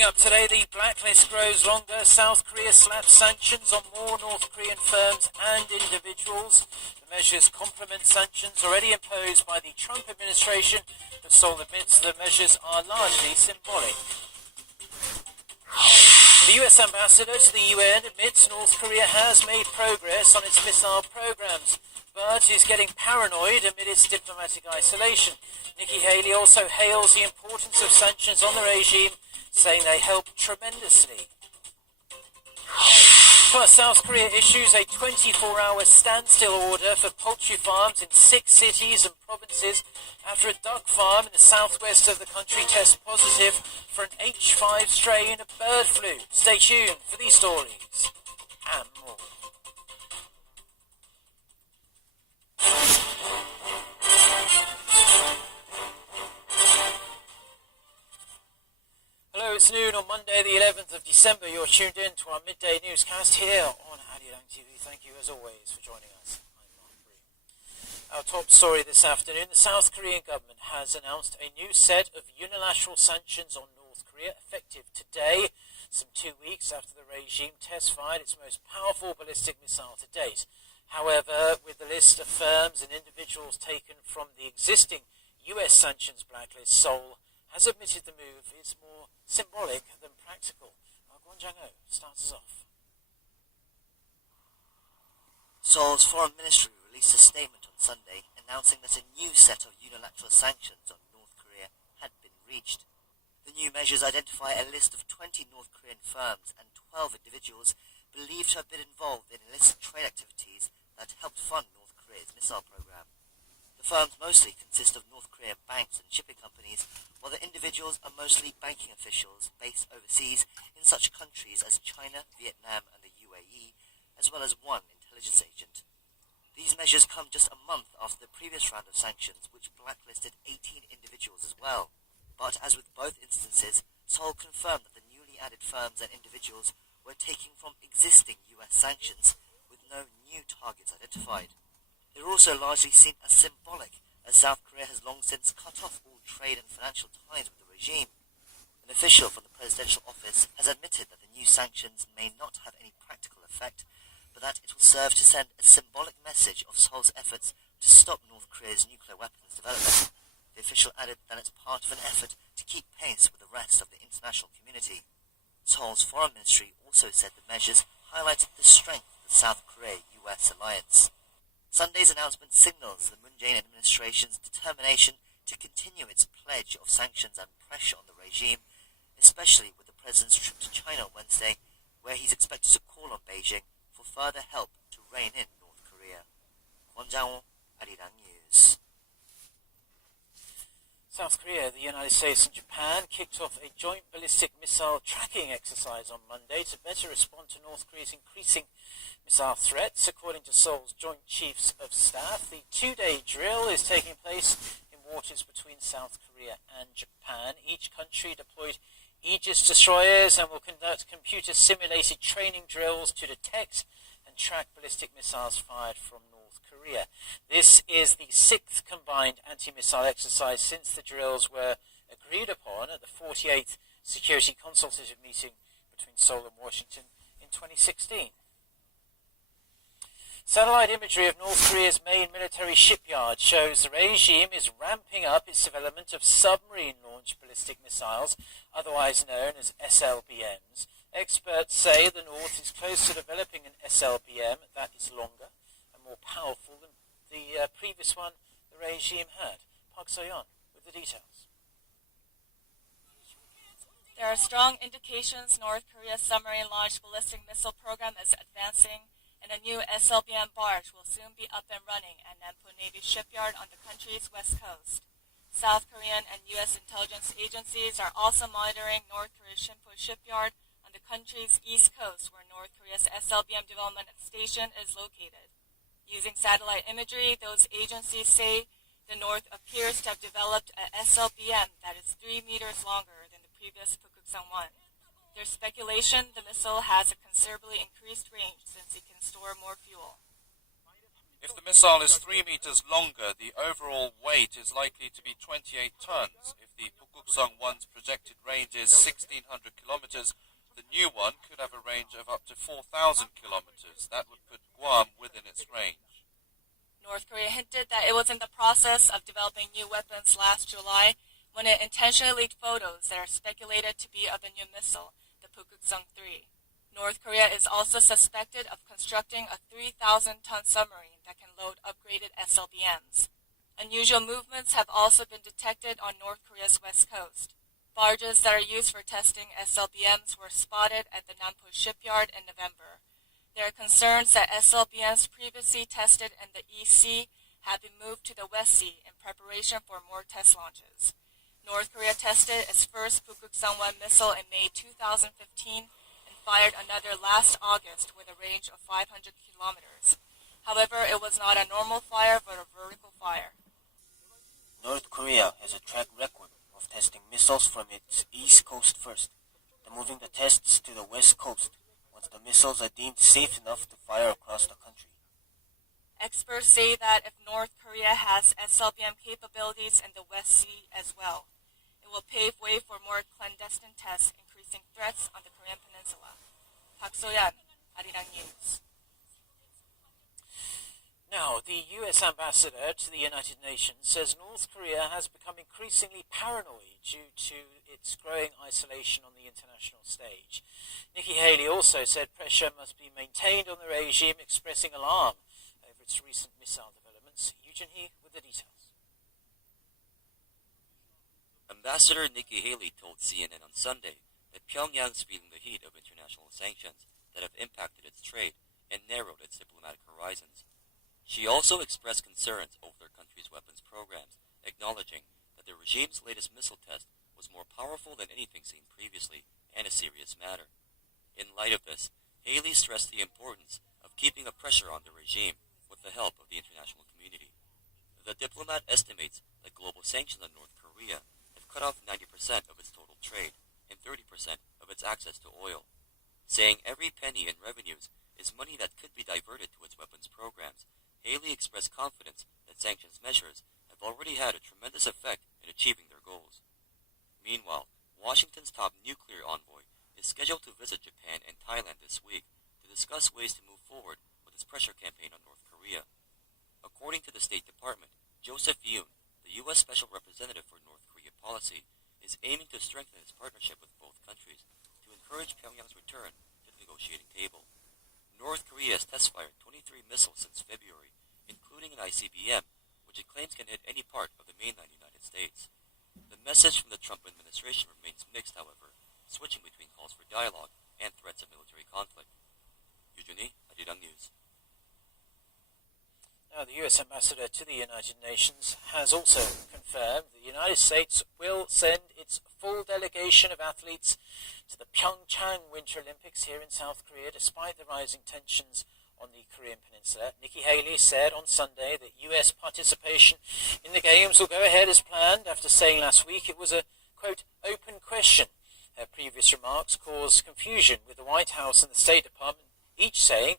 Coming up today, the blacklist grows longer. South Korea slaps sanctions on more North Korean firms and individuals. The measures complement sanctions already imposed by the Trump administration, but Seoul admits the measures are largely symbolic. The US ambassador to the UN admits North Korea has made progress on its missile programs, but is getting paranoid amid its diplomatic isolation. Nikki Haley also hails the importance of sanctions on the regime, saying they help tremendously. Plus, South Korea issues a 24-hour standstill order for poultry farms in 6 cities and provinces after a duck farm in the southwest of the country tests positive for an H5 strain of bird flu. Stay tuned for these stories and more. Hello, it's noon on Monday the 11th of December. You're tuned in to our midday newscast here on Arirang TV. Thank you as always for joining us. I'm Mark Breen. Our top story this afternoon, the South Korean government has announced a new set of unilateral sanctions on North Korea effective today, some 2 weeks after the regime test-fired its most powerful ballistic missile to date. However, with the list of firms and individuals taken from the existing US sanctions blacklist, Seoul has admitted the move is more symbolic than practical. Kwon Jang-ho starts us off. Seoul's foreign ministry released a statement on Sunday announcing that a new set of unilateral sanctions on North Korea had been reached. The new measures identify a list of 20 North Korean firms and 12 individuals believed to have been involved in illicit trade activities that helped fund North Korea's missile program. The firms mostly consist of North Korean banks and shipping companies, while the individuals are mostly banking officials based overseas in such countries as China, Vietnam and the UAE, as well as one intelligence agent. These measures come just a month after the previous round of sanctions, which blacklisted 18 individuals as well. But as with both instances, Seoul confirmed that the newly added firms and individuals were taking from existing US sanctions, with no new targets identified. They were also largely seen as symbolic, as South Korea has long since cut off all trade and financial ties with the regime. An official from the presidential office has admitted that the new sanctions may not have any practical effect, but that it will serve to send a symbolic message of Seoul's efforts to stop North Korea's nuclear weapons development. The official added that it's part of an effort to keep pace with the rest of the international community. Seoul's foreign ministry also said the measures highlighted the strength of the South Korea-US alliance. Sunday's announcement signals the Moon Jae-in administration's determination to continue its pledge of sanctions and pressure on the regime, especially with the president's trip to China on Wednesday, where he's expected to call on Beijing for further help to rein in North Korea. Kwon Jang-ho, Arirang News. South Korea, the United States and Japan kicked off a joint ballistic missile tracking exercise on Monday to better respond to North Korea's increasing missile threats. According to Seoul's Joint Chiefs of Staff, the 2-day drill is taking place in waters between South Korea and Japan. Each country deployed Aegis destroyers and will conduct computer-simulated training drills to detect and track ballistic missiles fired from North Korea. This is the 6th combined anti-missile exercise since the drills were agreed upon at the 48th Security Consultative Meeting between Seoul and Washington in 2016. Satellite imagery of North Korea's main military shipyard shows the regime is ramping up its development of submarine-launched ballistic missiles, otherwise known as SLBMs. Experts say the North is close to developing an SLBM that is longer and more powerful than the previous one the regime had. Park So-yeon with the details. There are strong indications North Korea's submarine-launched ballistic missile program is advancing, and a new SLBM barge will soon be up and running at Nampo Navy Shipyard on the country's west coast. South Korean and U.S. intelligence agencies are also monitoring North Korea's Sinpo Shipyard on the country's east coast, where North Korea's SLBM development station is located. Using satellite imagery, those agencies say the North appears to have developed a SLBM that is 3 meters longer than the previous Pukguksang-1. There's speculation the missile has a considerably increased range since it can store more fuel. If the missile is 3 meters longer, the overall weight is likely to be 28 tons. If the Pukguksong-1's projected range is 1,600 kilometers, the new one could have a range of up to 4,000 kilometers. That would put Guam within its range. North Korea hinted that it was in the process of developing new weapons last July when it intentionally leaked photos that are speculated to be of the new missile, the Pukguksong-3. North Korea is also suspected of constructing a 3,000-ton submarine that can load upgraded SLBMs. Unusual movements have also been detected on North Korea's west coast. Barges that are used for testing SLBMs were spotted at the Nampo shipyard in November. There are concerns that SLBMs previously tested in the East Sea have been moved to the West Sea in preparation for more test launches. North Korea tested its first Pukguksong-1 missile in May 2015 and fired another last August with a range of 500 kilometers. However, it was not a normal fire but a vertical fire. North Korea has a track record of testing missiles from its east coast first, then moving the tests to the west coast once the missiles are deemed safe enough to fire across the country. Experts say that if North Korea has SLBM capabilities in the West Sea as well, it will pave way for more clandestine tests, increasing threats on the Korean peninsula. Park So-yeon, Arirang News. Now, the US ambassador to the United Nations says North Korea has become increasingly paranoid due to its growing isolation on the international stage. Nikki Haley also said pressure must be maintained on the regime, expressing alarm over its recent missile developments. Eugene He with the details. Ambassador Nikki Haley told CNN on Sunday that Pyongyang's feeling the heat of international sanctions that have impacted its trade and narrowed its diplomatic horizons. She also expressed concerns over their country's weapons programs, acknowledging that the regime's latest missile test was more powerful than anything seen previously and a serious matter. In light of this, Haley stressed the importance of keeping a pressure on the regime with the help of the international community. The diplomat estimates that global sanctions on North Korea have cut off 90% of its total trade and 30% of its access to oil, saying every penny in revenues is money that could be diverted to its weapons programs. Haley expressed confidence that sanctions measures have already had a tremendous effect in achieving their goals. Meanwhile, Washington's top nuclear envoy is scheduled to visit Japan and Thailand this week to discuss ways to move forward with its pressure campaign on North Korea. According to the State Department, Joseph Yoon, the U.S. Special Representative for North Korea policy, is aiming to strengthen its partnership with both countries to encourage Pyongyang's return to the negotiating table. North Korea has test-fired 23 missiles since February, including an ICBM, which it claims can hit any part of the mainland United States. The message from the Trump administration remains mixed, however, switching between calls for dialogue and threats of military conflict. Yujuni, Arirang News. Now, the US ambassador to the United Nations has also confirmed the United States will send its full delegation of athletes to the Pyeongchang Winter Olympics here in South Korea, despite the rising tensions on the Korean peninsula. Nikki Haley said on Sunday that US participation in the Games will go ahead as planned, after saying last week it was a, quote, open question. Her previous remarks caused confusion with the White House and the State Department, each saying